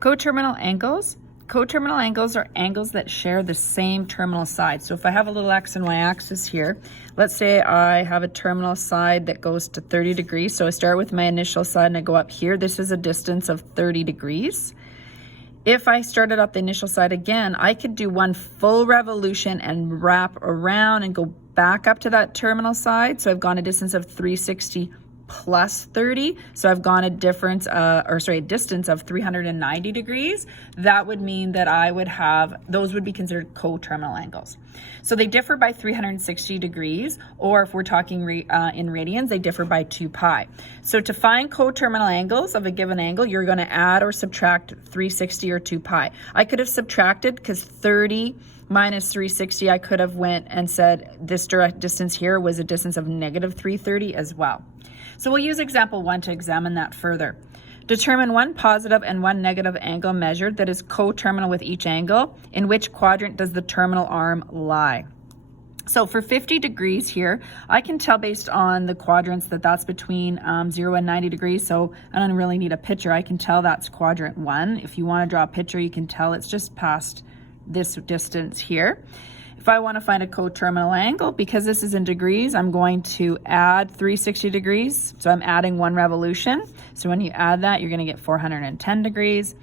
Coterminal angles. Coterminal angles are angles that share the same terminal side. So if I have a little x and y axis here, let's say I have a terminal side that goes to 30 degrees. So I start with my initial side and I go up here. This is a distance of 30 degrees. If I started up the initial side again, I could do one full revolution and wrap around and go back up to that terminal side. So I've gone a distance of 360 plus 30. So I've gone a distance of 390 degrees. That would mean that I would have, those would be considered coterminal angles. So they differ by 360 degrees, or if we're talking in radians, they differ by 2 pi. So to find coterminal angles of a given angle, you're going to add or subtract 360 or 2 pi. I could have subtracted because 30 minus 360, I could have went and said this direct distance here was a distance of negative 330 as well. So we'll use example 1 to examine that further. Determine one positive and one negative angle measured that is coterminal with each angle. In which quadrant does the terminal arm lie? So for 50 degrees here, I can tell based on the quadrants that that's between 0 and 90 degrees. So I don't really need a picture. I can tell that's quadrant 1. If you want to draw a picture, you can tell it's just past this distance here. If I want to find a coterminal angle, because this is in degrees, I'm going to add 360 degrees. So I'm adding one revolution. So when you add that, you're going to get 410 degrees.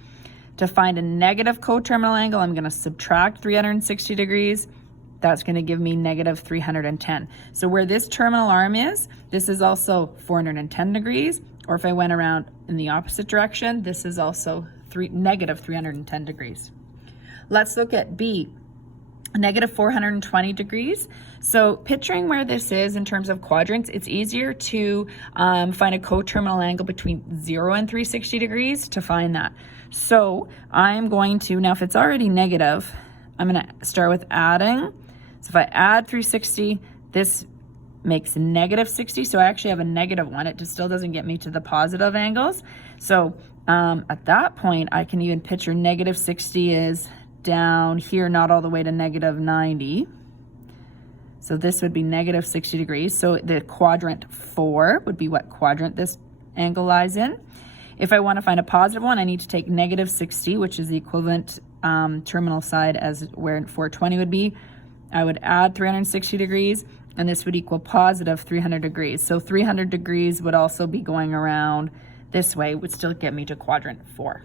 To find a negative coterminal angle, I'm going to subtract 360 degrees. That's going to give me negative 310. So where this terminal arm is, this is also 410 degrees. Or if I went around in the opposite direction, this is also negative 310 degrees. Let's look at B. Negative 420 degrees. So picturing where this is in terms of quadrants, it's easier to find a coterminal angle between 0 and 360 degrees to find that. So I'm going to, now if it's already negative, I'm going to start with adding. So if I add 360, this makes negative 60. So I actually have a negative one. It just still doesn't get me to the positive angles. So at that point, I can even picture negative 60 is down here, not all the way to negative 90. So this would be negative 60 degrees. So the quadrant 4 would be what quadrant this angle lies in. If I want to find a positive one, I need to take negative 60, which is the equivalent terminal side as where 420 would be. I would add 360 degrees, and this would equal positive 300 degrees. So 300 degrees would also be going around this way, would still get me to quadrant 4.